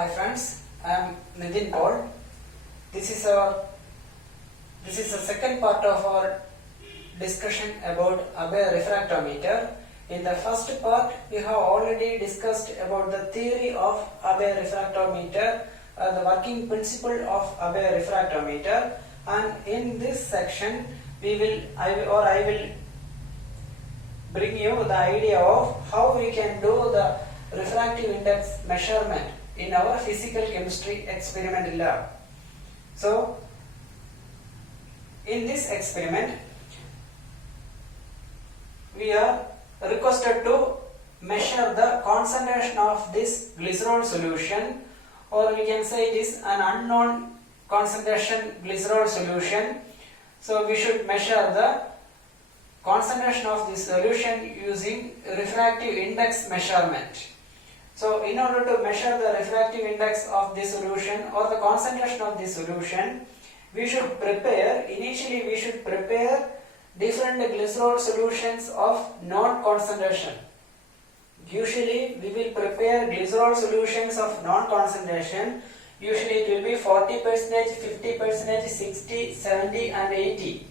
Hi friends, I am Nitin Paul. This is the second part of our discussion about Abbe refractometer. In the first part, we have already discussed about the theory of Abbe refractometer, the working principle of Abbe refractometer, and in this section, I will bring you the idea of how we can do the refractive index measurement in our physical chemistry experiment lab. So, in this experiment, we are requested to measure the concentration of this glycerol solution, or we can say it is an unknown concentration glycerol solution. So, we should measure the concentration of this solution using refractive index measurement. So, in order to measure the refractive index of this solution or the concentration of this solution, initially we should prepare different glycerol solutions of known concentration. Usually we will prepare glycerol solutions of known concentration. Usually it will be 40%, 50%, 60, 70 and 80.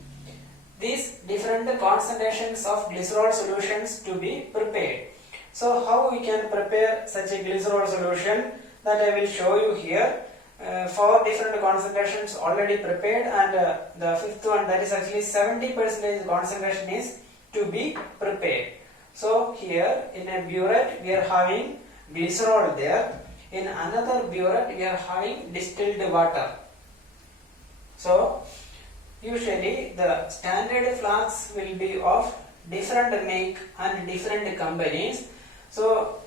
These different concentrations of glycerol solutions to be prepared. So how we can prepare such a glycerol solution, that I will show you here. 4 different concentrations already prepared, and the fifth one, that is actually 70% concentration, is to be prepared. So here in a burette we are having glycerol there, in another burette we are having distilled water. So usually the standard flasks will be of different make and different companies. So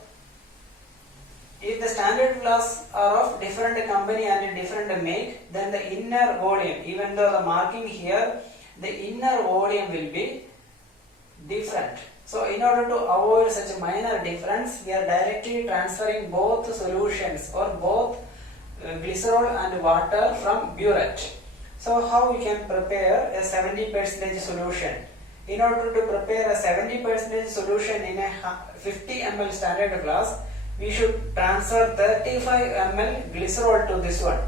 if the standard flasks are of different company and different make, then the inner volume, even though the marking here, the inner volume will be different. So in order to avoid such a minor difference, we are directly transferring both solutions or both glycerol and water from burette. So how we can prepare a 70% solution? In order to prepare a 70% solution in a 50 ml standard flask, we should transfer 35 ml glycerol to this one.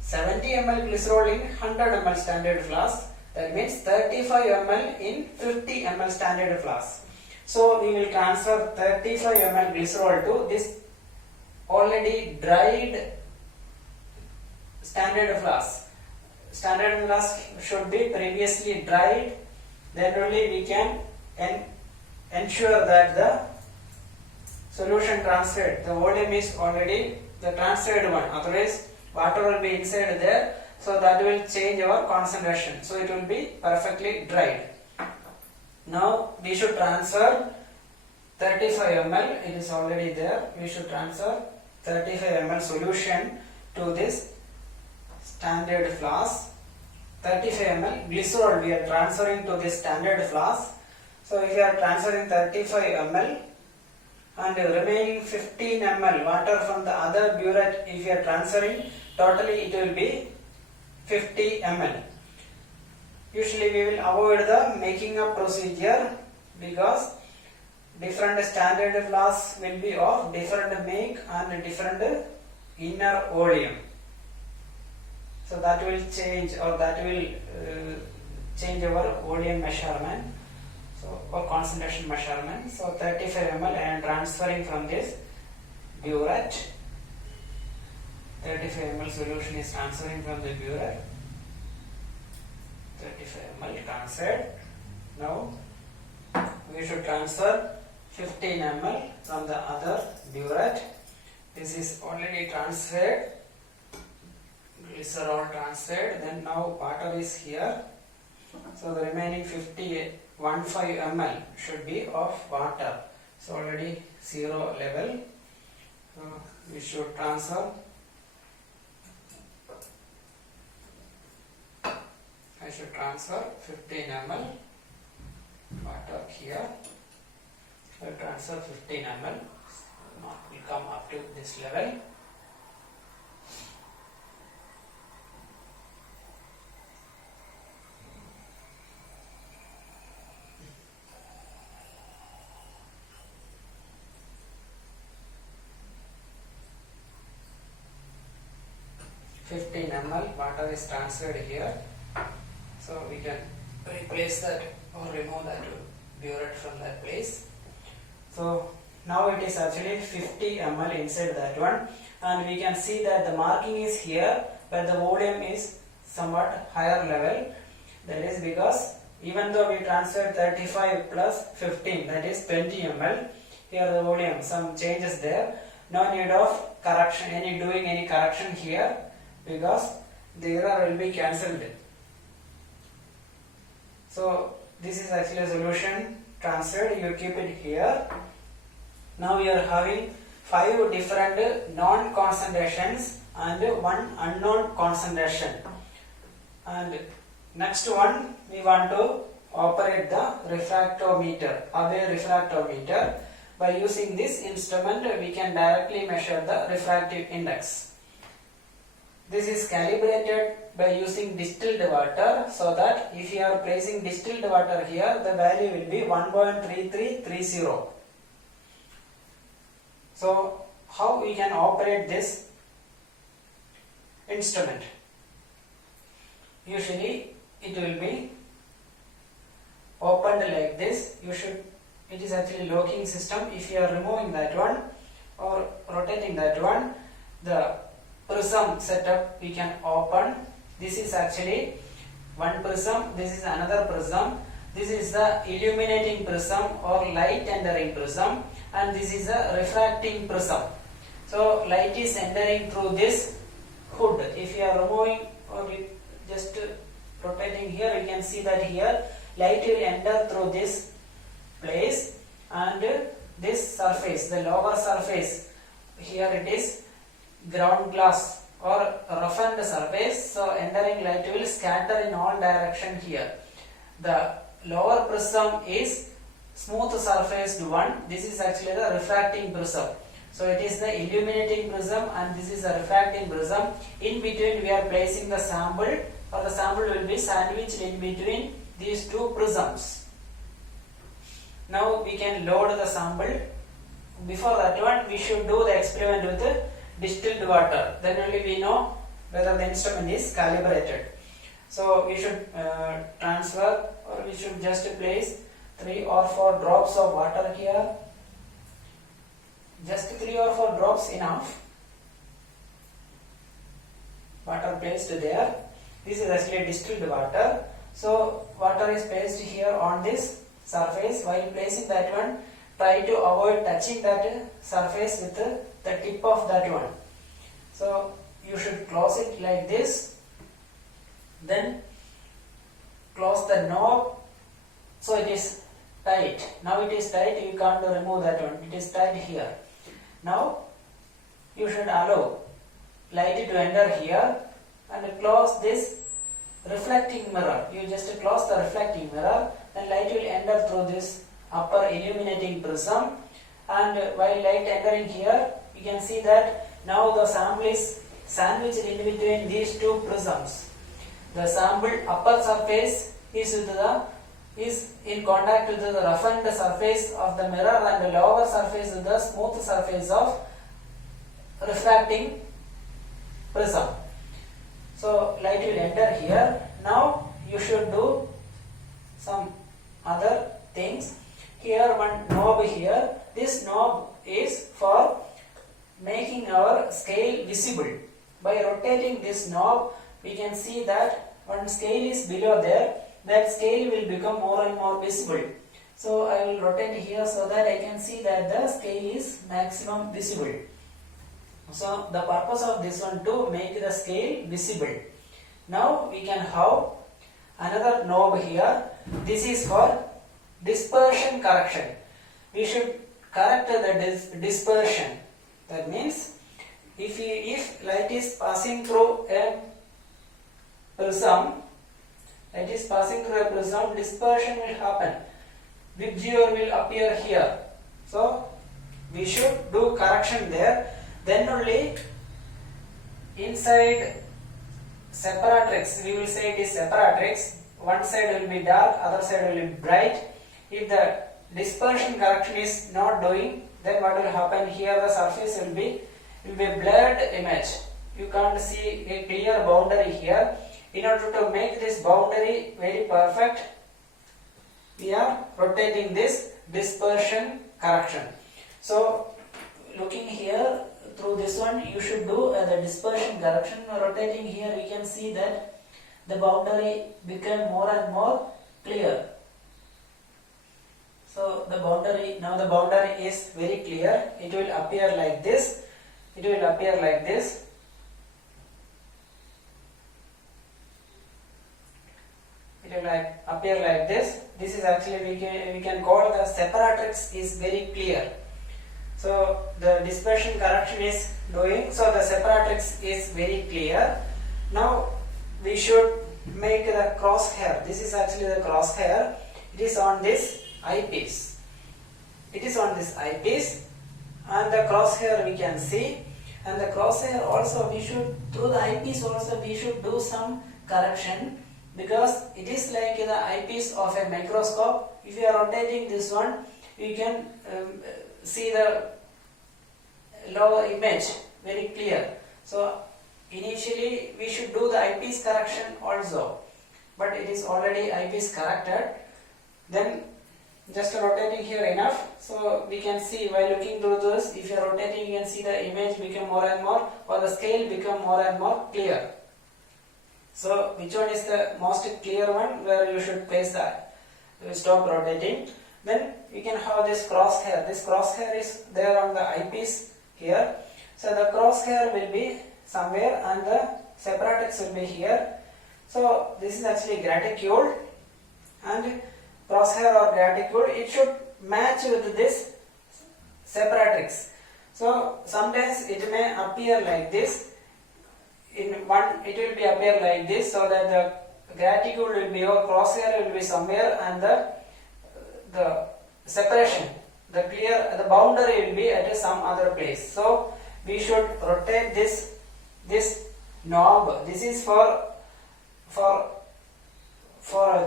70 ml glycerol in 100 ml standard flask, that means 35 ml in 50 ml standard flask. So we will transfer 35 ml glycerol to this already dried standard flask. Standard flask should be previously dried, then only we can ensure that the solution transferred, the volume is already the transferred one, otherwise water will be inside there, so that will change our concentration, so it will be perfectly dried. Now we should transfer 35 ml, it is already there, we should transfer 35 ml solution to this standard flask. 35 ml glycerol we are transferring to this standard flask. So if you are transferring 35 ml and remaining 15 ml water from the other burette, if you are transferring, totally it will be 50 ml. Usually we will avoid the making up procedure because different standard flasks will be of different make and different inner volume. So that will change, or that will change our volume measurement, so or concentration measurement. So 35 ml I am transferring from this burette. 35 ml solution is transferring from the burette. 35 ml transferred. Now we should transfer 15 ml from the other burette. This is already transferred. Glycerol transferred, then now water is here, so the remaining 15 ml should be of water, so already 0 level, so we should transfer, I should transfer 15 ml water here, I will transfer 15 ml, will come up to this level. 15 ml water is transferred here. So we can replace that or remove that burette from that place. So now it is actually 50 ml inside that one, and we can see that the marking is here, but the volume is somewhat higher level. That is because even though we transferred 35 plus 15, that is 20 ml, here the volume, some changes there. No need of correction, doing any correction here, because the error will be cancelled. So this is actually a solution transferred, you keep it here. Now we are having 5 different known concentrations and 1 unknown concentration. And next one, we want to operate the refractometer, Abbe refractometer. By using this instrument, we can directly measure the refractive index. This is calibrated by using distilled water, so that if you are placing distilled water here, the value will be 1.3330. So how we can operate this instrument? Usually it will be opened like this. It is actually locking system. If you are removing that one or rotating that one, the prism setup we can open. This is actually one prism, this is another prism. This is the illuminating prism or light entering prism, and this is a refracting prism. So light is entering through this hood. If you are removing or just rotating here, you can see that here light will enter through this place, and this surface, the lower surface, here it is ground glass or roughened surface, so entering light will scatter in all direction here. The lower prism is smooth surfaced one. This is actually the refracting prism. So it is the illuminating prism, and this is the refracting prism. In between we are placing the sample, or the sample will be sandwiched in between these two prisms. Now we can load the sample. Before that one, we should do the experiment with distilled water. Then only we know whether the instrument is calibrated. So we should transfer, or we should just place 3 or 4 drops of water here. Just 3 or 4 drops enough. Water placed there. This is actually distilled water. So water is placed here on this surface. While placing that one, try to avoid touching that surface with the tip of that one. So you should close it like this. Then close the knob. So it is tight. Now it is tight, you can't remove that one. It is tight here. Now you should allow light to enter here and close this reflecting mirror. You just close the reflecting mirror, then light will enter through this upper illuminating prism, and while light entering here, you can see that now the sample is sandwiched in between these two prisms. The sample upper surface is in contact with the roughened surface of the mirror, and the lower surface is the smooth surface of refracting prism. So light will enter here. Now you should do some other things. Here one knob here. This knob is for making our scale visible. By rotating this knob, we can see that one scale is below there. That scale will become more and more visible. So I will rotate here so that I can see that the scale is maximum visible. So the purpose of this one to make the scale visible. Now we can have another knob here. This is for dispersion correction. We should correct the dispersion. That means if light is passing through a prism, dispersion will happen. Vibgyor will appear here. So we should do correction there. Then only inside separatrix, we will say it is separatrix. One side will be dark, other side will be bright. If the dispersion correction is not doing, then what will happen here? The surface will be a blurred image. you can't see a clear boundary here. In order to make this boundary very perfect, we are rotating this dispersion correction. So looking here through this one, you should do the dispersion correction. Rotating here, we can see that the boundary became more and more clear. So the boundary, now the boundary is very clear. It will appear like this. It will appear like this. It will appear like this. This is actually we can call the separatrix is very clear. So the dispersion correction is doing. So the separatrix is very clear. Now we should make the crosshair. This is actually the crosshair. It is on this eyepiece. It is on this eyepiece, and the crosshair we can see. And the crosshair also we should, through the eyepiece also we should do some correction, because it is like the eyepiece of a microscope. If you are rotating this one, you can see the lower image very clear. So initially we should do the eyepiece correction also, but it is already eyepiece corrected. Then just rotating here enough, so we can see while looking through this, if you are rotating, you can see the image become more and more, or the scale become more and more clear. So which one is the most clear one where you should place that? Stop rotating. Then we can have this crosshair. This crosshair is there on the eyepiece here. So the crosshair will be somewhere and the separatrix will be here. So this is actually graticule, and crosshair or graticule, it should match with this separatrix. So sometimes it may appear like this. In one, it will be appear like this, so that the graticule will be, or crosshair will be somewhere, and the separation, the boundary will be at some other place. So we should rotate this knob. This is for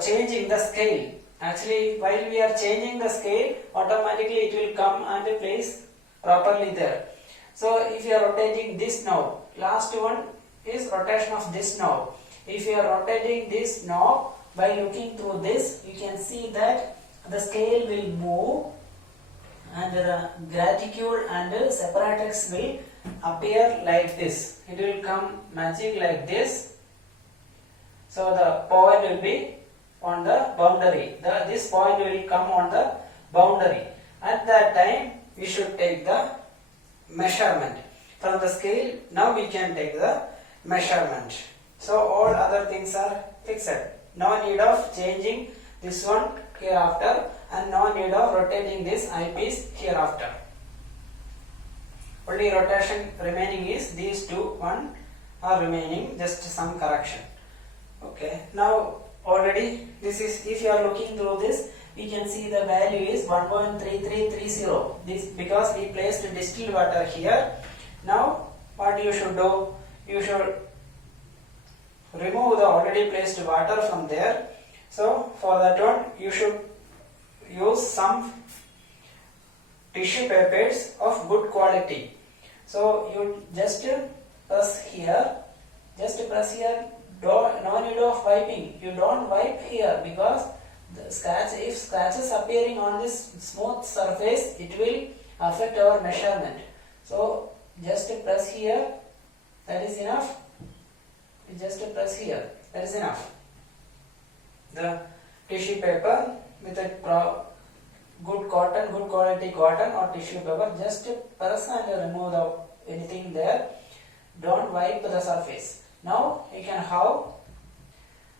changing the scale. Actually, while we are changing the scale, automatically it will come and place properly there. So if you are rotating this knob, last one is rotation of this knob. If you are rotating this knob, by looking through this, you can see that the scale will move, and the graticule and separatrix will appear like this. It will come matching like this. So the point will be on the boundary. This point will come on the boundary. At that time, we should take the measurement. From the scale, now we can take the measurement. So all other things are fixed. No need of changing this one hereafter, and no need of rotating this eyepiece hereafter. Only rotation remaining is these two, one are remaining, just some correction. Okay, now already this is, if you are looking through this, we can see the value is 1.3330. This because we placed distilled water here. Now what you should do, you should remove the already placed water from there. So for that one, you should use some tissue papers of good quality. So you just press here, no need of wiping. You don't wipe here, because the if scratches appearing on this smooth surface, it will affect our measurement. So just press here, that is enough. Just press here, that is enough. The tissue paper with a good quality cotton or tissue paper, just press and remove anything there. Don't wipe the surface. Now we can have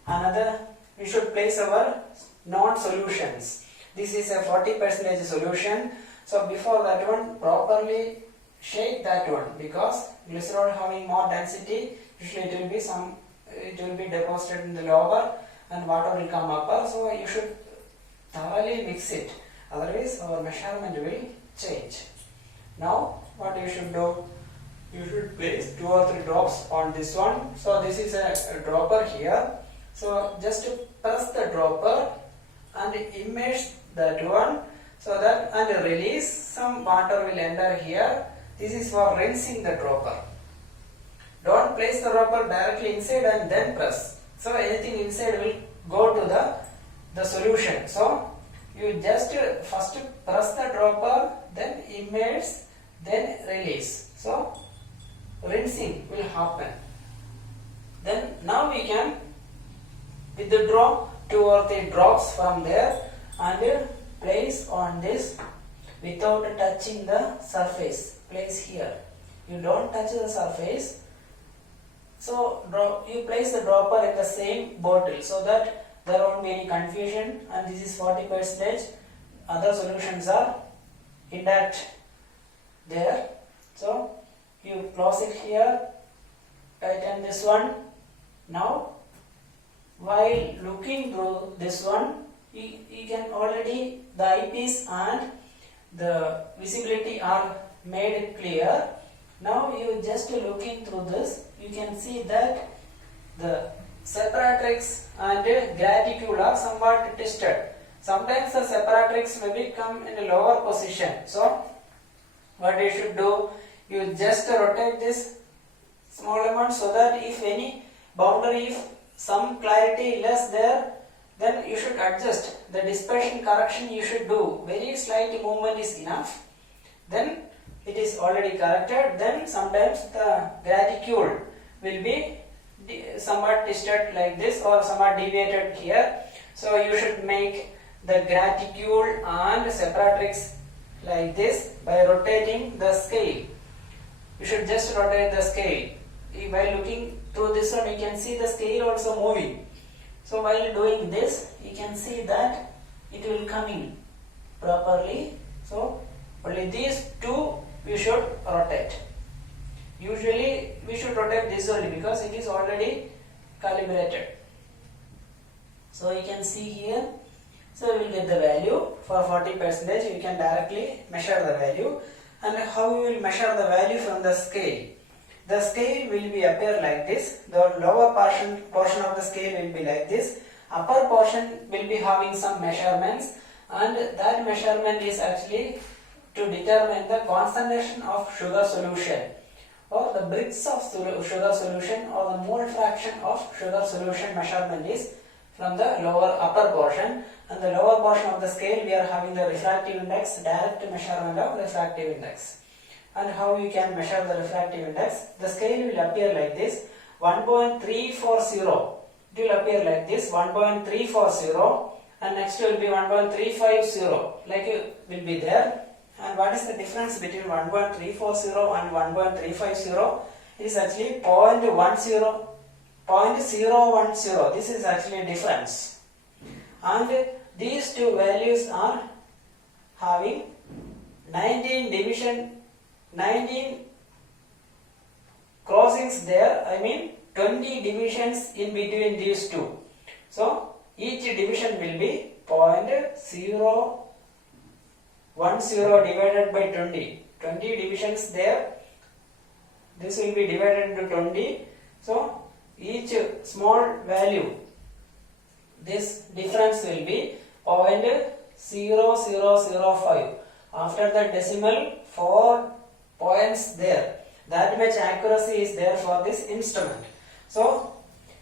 another, we should place our non-solutions. This is a 40% solution. So before that one, properly shake that one, because glycerol having more density, usually it will be deposited in the lower and water will come upper. So you should thoroughly mix it, otherwise our measurement will change. Now what you should do, you should place 2 or 3 drops on this one. So this is a dropper here. So just press the dropper and immerse that one, so that, and release, some water will enter here. This is for rinsing the dropper. Don't place the dropper directly inside and then press. So anything inside will go to the solution. So you just first press the dropper, then immerse, then release. So rinsing will happen. Then now we can withdraw 2 or 3 drops from there and place on this without touching the surface. Place here. You don't touch the surface. So you place the dropper in the same bottle so that there won't be any confusion, and this is 40%. Other solutions are intact there. So you close it here, tighten this one. Now while looking through this one, you can already, the eyepiece and the visibility are made clear. Now you just looking through this, you can see that the separatrix and graticule are somewhat twisted. Sometimes the separatrix may come in a lower position. So what you should do, you just rotate this small amount so that if any boundary, if some clarity less there, then you should adjust. The dispersion correction you should do. Very slight movement is enough. Then it is already corrected. Then sometimes the graticule will be somewhat twisted like this or somewhat deviated here. So you should make the graticule and separatrix like this by rotating the scale. You should just rotate the scale. While looking through this one, you can see the scale also moving. So while doing this, you can see that it will come in properly. So only these two we should rotate. Usually we should rotate this only because it is already calibrated. So you can see here. So we will get the value for 40%. You can directly measure the value. And how you will measure the value from the scale? The scale will be appear like this. The lower portion of the scale will be like this. Upper portion will be having some measurements, and that measurement is actually to determine the concentration of sugar solution, or the bricks of sugar solution, or the mole fraction of sugar solution measurement is from the upper portion. And the lower portion of the scale we are having the refractive index, direct measurement of refractive index. And how you can measure the refractive index? The scale will appear like this, 1.340. It will appear like this, 1.340, and next will be 1.350, like it will be there. And what is the difference between 1.340 and 1.350? It is actually 0.10. This is actually a difference. And these two values are having 19 crossings there, 20 divisions in between these two. So each division will be 0.010 divided by 20. 20 divisions there. This will be divided into 20. So each small value, this difference will be 0.0005. After the decimal, 4 points there. That much accuracy is there for this instrument. So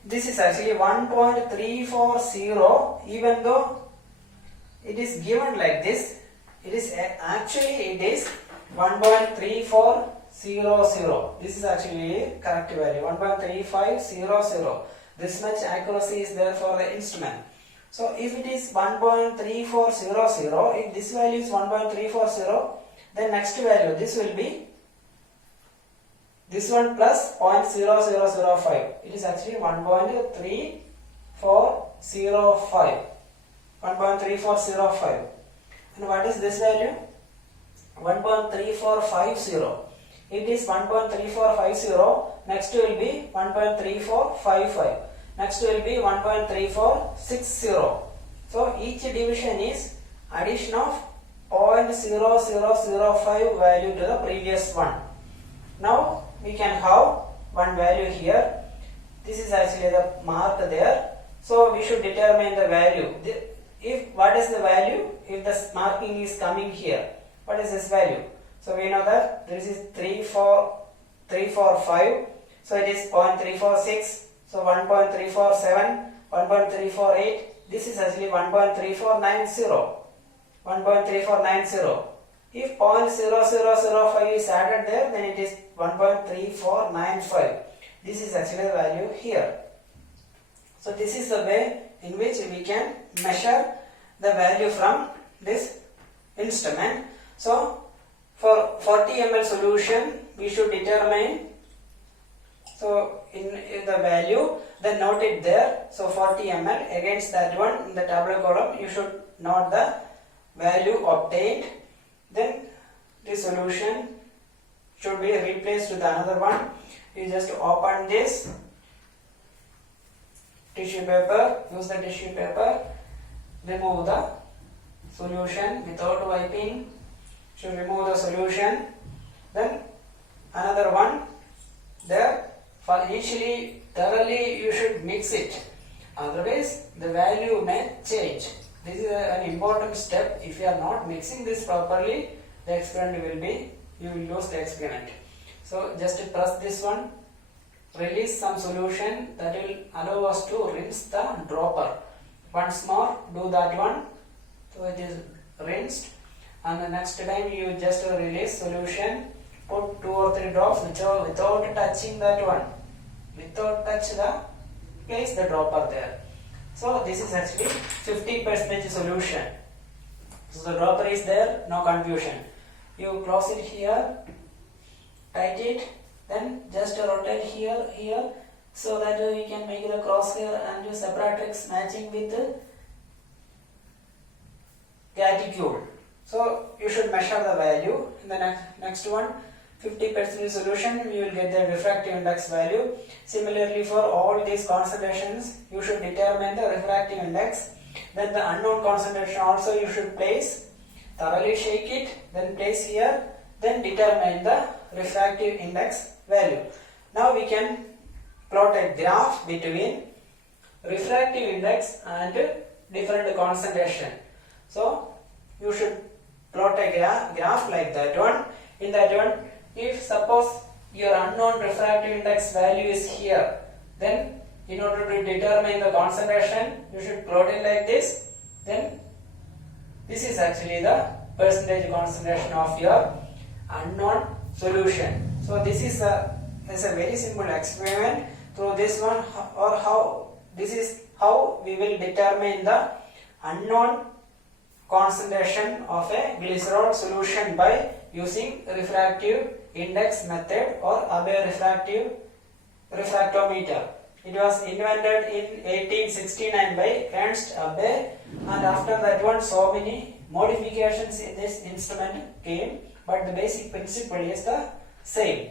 this is actually 1.340. Even though it is given like this, it is 1.3400. This is actually a correct value, 1.3500. This much accuracy is there for the instrument. So if it is 1.3400, if this value is 1.340, then next value, this will be this one plus 0.0005. It is actually 1.3405. 1.3405. And what is this value? 1.3450. It is 1.3450. Next will be 1.3455. Next will be 1.3460. So each division is addition of 0.0005 value to the previous one. Now we can have one value here. This is actually the mark there. So we should determine the value. What is the value? If the marking is coming here, what is this value? So we know that this is 345. So it is 0.346. So 1.347, 1.348. This is actually 1.3490. 1.3490. If 0.0005 is added there, then it is 1.3495. This is actually the value here. So this is the way in which we can measure the value from this instrument. So for 40 ml solution, we should determine, so in the value, then note it there. So 40 ml, against that one in the tabular column, you should note the value obtained. Then the solution should be replaced with another one. You just open this tissue paper, use the tissue paper, remove the solution without wiping. Should remove the solution. Then another one there. For initially thoroughly you should mix it, otherwise the value may change. This is an important step. If you are not mixing this properly, the experiment will be, you will lose the experiment. So just press this one, release some solution, that will allow us to rinse the dropper. Once more do that one. So it is rinsed, and the next time you just release solution, put 2 or 3 drops without touching that one. Without touch the, place the dropper there. So this is actually 50% solution. So the dropper is there, no confusion. You close it here, tight it, then just rotate here, so that we can make the crosshair and use separatrix matching with the attitude. So you should measure the value. In the next one, 50% solution, you will get the refractive index value. Similarly, for all these concentrations, you should determine the refractive index. Then the unknown concentration also you should place. Thoroughly shake it, then place here, then determine the refractive index value. Now we can plot a graph between refractive index and different concentration. So you should plot a graph like that one. In that one, if suppose your unknown refractive index value is here, then in order to determine the concentration, you should plot it like this. Then this is actually the percentage concentration of your unknown solution. So this is a very simple experiment. Through this one, or how, this is how we will determine the unknown concentration of a glycerol solution by using refractive index method or Abbe refractometer. It was invented in 1869 by Ernst Abbe, and after that one so many modifications in this instrument came, but the basic principle is the same.